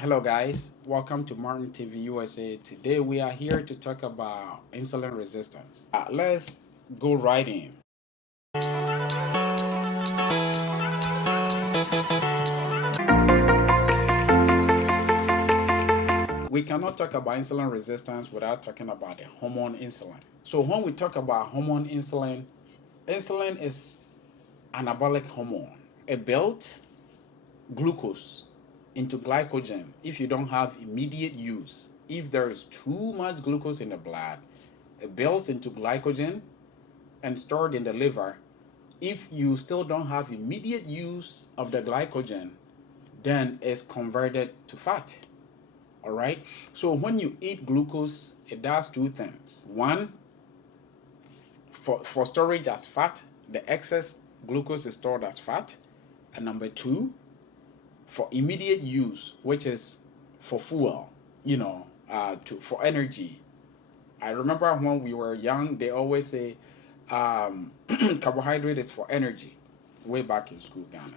Hello, guys. Welcome to Martin TV USA. Today we are here to talk about insulin resistance. Let's go right in. We cannot talk about insulin resistance without talking about the hormone insulin. So when we talk about hormone insulin, insulin is anabolic hormone. It builds glucose into glycogen if you don't have immediate use. If there is too much glucose in the blood, it builds into glycogen and stored in the liver. If you still don't have immediate use of the glycogen, then it's converted to fat. All right. So when you eat glucose, it does two things. One, for storage as fat, the excess glucose is stored as fat. And number two, for immediate use, which is for fuel, for energy. I remember when we were young, they always say carbohydrate is for energy, way back in school, Ghana.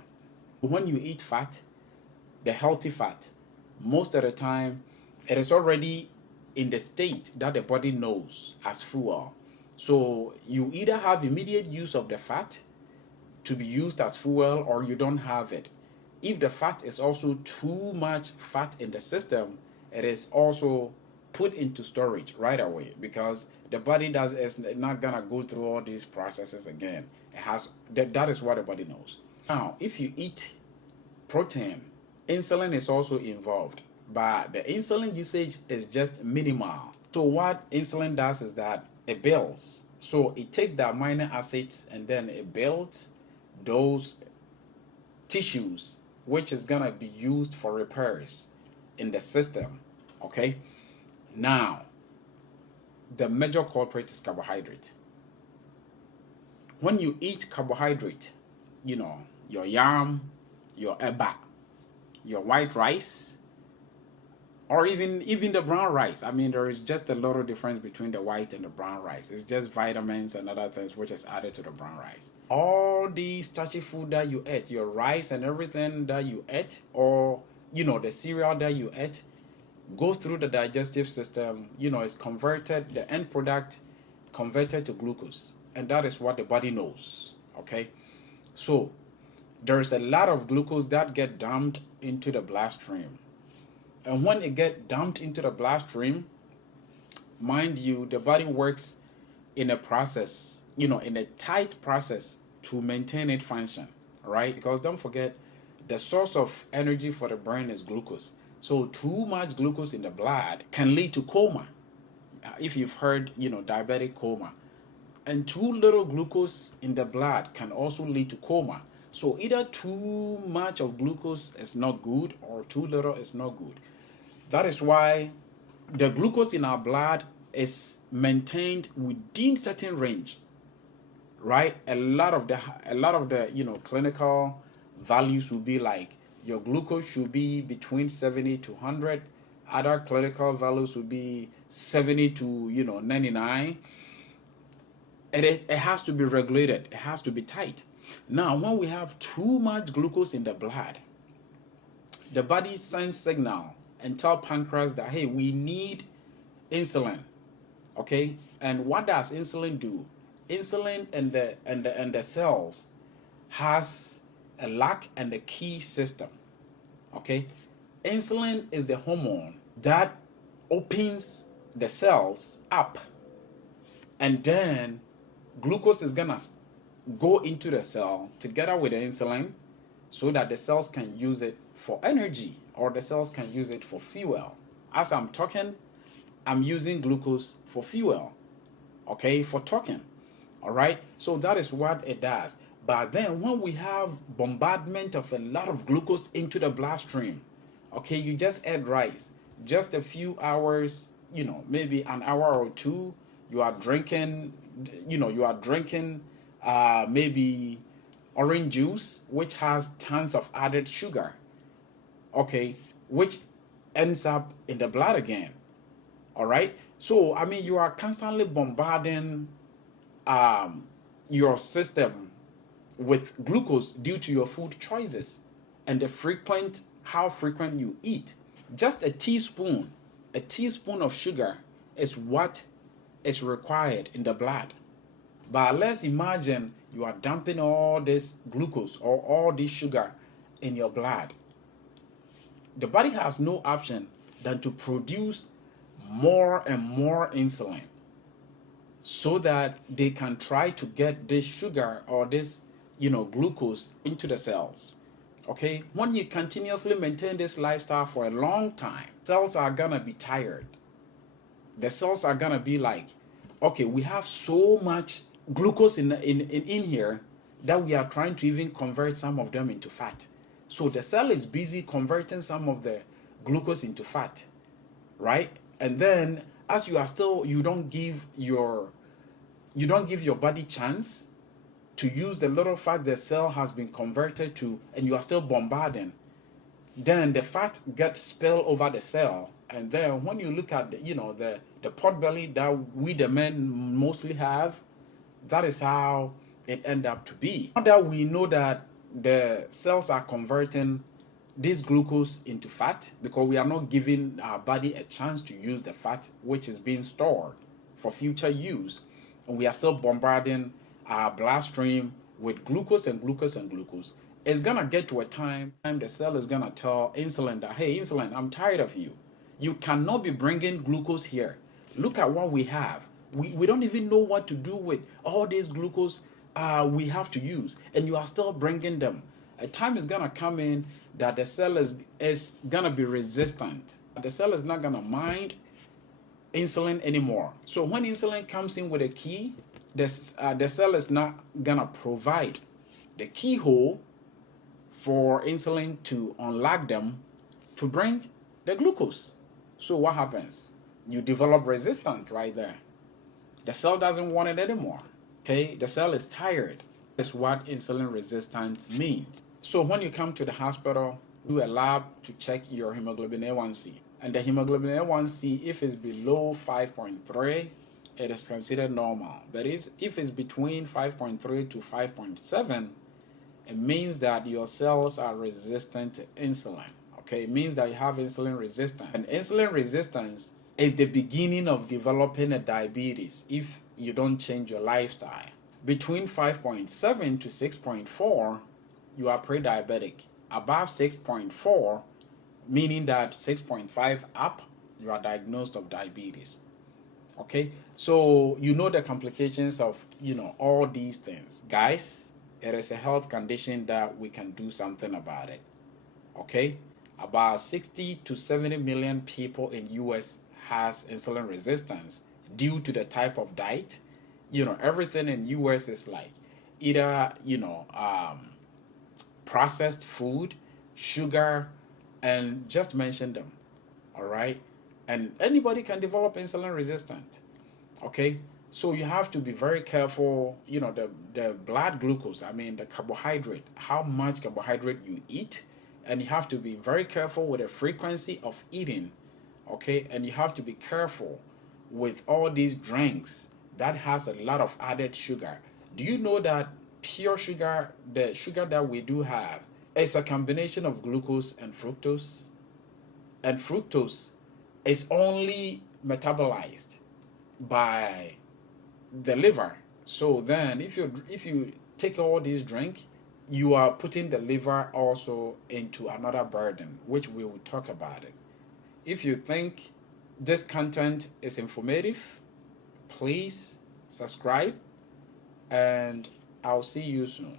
When you eat fat, the healthy fat, most of the time, it is already in the state that the body knows as fuel. So you either have immediate use of the fat to be used as fuel or you don't have it. If the fat is also too much fat in the system, it is also put into storage right away because the body is not gonna go through all these processes again. It has that is what the body knows. Now, if you eat protein, insulin is also involved, but the insulin usage is just minimal. So what insulin does is that it builds. So it takes the amino acids and then it builds those tissues which is gonna be used for repairs in the system. Okay, now the major culprit is carbohydrate. When you eat carbohydrate, your yam, your eba, your white rice, or even the brown rice. I mean, there is just a lot of difference between the white and the brown rice. It's just vitamins and other things which is added to the brown rice. All the starchy food that you eat, your rice and everything that you eat, or the cereal that you eat, goes through the digestive system. It's converted, the end product converted to glucose, and that is what the body knows. Okay, so there's a lot of glucose that get dumped into the bloodstream. And when it gets dumped into the bloodstream, mind you, the body works in a process, in a tight process to maintain its function, right? Because don't forget, the source of energy for the brain is glucose. So too much glucose in the blood can lead to coma. If you've heard, diabetic coma. And too little glucose in the blood can also lead to coma. So either too much of glucose is not good or too little is not good. That is why the glucose in our blood is maintained within certain range, right? A lot of the clinical values will be like your glucose should be between 70 to 100. Other clinical values will be 70 to 99. It has to be regulated. It has to be tight. Now, when we have too much glucose in the blood, the body sends signal and tell pancreas that, hey, we need insulin. Okay, and what does insulin do? Insulin and the cells has a lock and a key system. Okay, insulin is the hormone that opens the cells up, and then glucose is gonna go into the cell together with the insulin so that the cells can use it for energy or the cells can use it for fuel. As I'm talking, I'm using glucose for fuel, okay, for talking. All right, so that is what it does. But then when we have bombardment of a lot of glucose into the bloodstream, okay, you just add rice, just a few hours, maybe an hour or two, you are drinking maybe orange juice, which has tons of added sugar, okay, which ends up in the blood again. All right, so I mean, you are constantly bombarding your system with glucose due to your food choices and how frequent you eat. Just a teaspoon of sugar is what is required in the blood. But let's imagine you are dumping all this glucose or all this sugar in your blood. The body has no option than to produce more and more insulin so that they can try to get this sugar or this, glucose into the cells. Okay, when you continuously maintain this lifestyle for a long time, cells are gonna be tired. The cells are gonna be like, okay, we have so much glucose in here that we are trying to even convert some of them into fat. So the cell is busy converting some of the glucose into fat, right? And then as you don't give your body chance to use the little fat the cell has been converted to, and you are still bombarding, then the fat gets spilled over the cell. And then when you look at the pot belly that we the men mostly have, that is how it end up to be. Now that we know that the cells are converting this glucose into fat, because we are not giving our body a chance to use the fat which is being stored for future use, and we are still bombarding our bloodstream with glucose and glucose and glucose, it's gonna get to a time the cell is gonna tell insulin that, hey, insulin, I'm tired of you. You cannot be bringing glucose here. Look at what we have. We don't even know what to do with all this glucose we have to use, and you are still bringing them. A time is gonna come in that the cell is gonna be resistant. The cell is not gonna mind insulin anymore. So when insulin comes in with a key, the cell is not gonna provide the keyhole for insulin to unlock them to bring the glucose. So what happens? You develop resistance right there. The cell doesn't want it anymore. Okay, the cell is tired. That's what insulin resistance means. So when you come to the hospital, do a lab to check your hemoglobin A1C. And the hemoglobin A1C, if it's below 5.3, it is considered normal. But if it's between 5.3 to 5.7, it means that your cells are resistant to insulin. Okay, it means that you have insulin resistance. And insulin resistance is the beginning of developing a diabetes if you don't change your lifestyle. Between 5.7 to 6.4, you are pre-diabetic. Above 6.4, meaning that 6.5 up, you are diagnosed of diabetes. Okay, so you know the complications of all these things. Guys, it is a health condition that we can do something about it. Okay, about 60 to 70 million people in US has insulin resistance due to the type of diet. Everything in US is like either processed food, sugar, and just mention them. All right, and anybody can develop insulin resistance. Okay, so you have to be very careful. The blood glucose, the carbohydrate, how much carbohydrate you eat, and you have to be very careful with the frequency of eating. Okay, and you have to be careful with all these drinks that has a lot of added sugar. Do you know that pure sugar, the sugar that we do have, is a combination of glucose and fructose? And fructose is only metabolized by the liver. So then if you take all these drink, you are putting the liver also into another burden, which we will talk about it. If you think this content is informative, please subscribe, and I'll see you soon.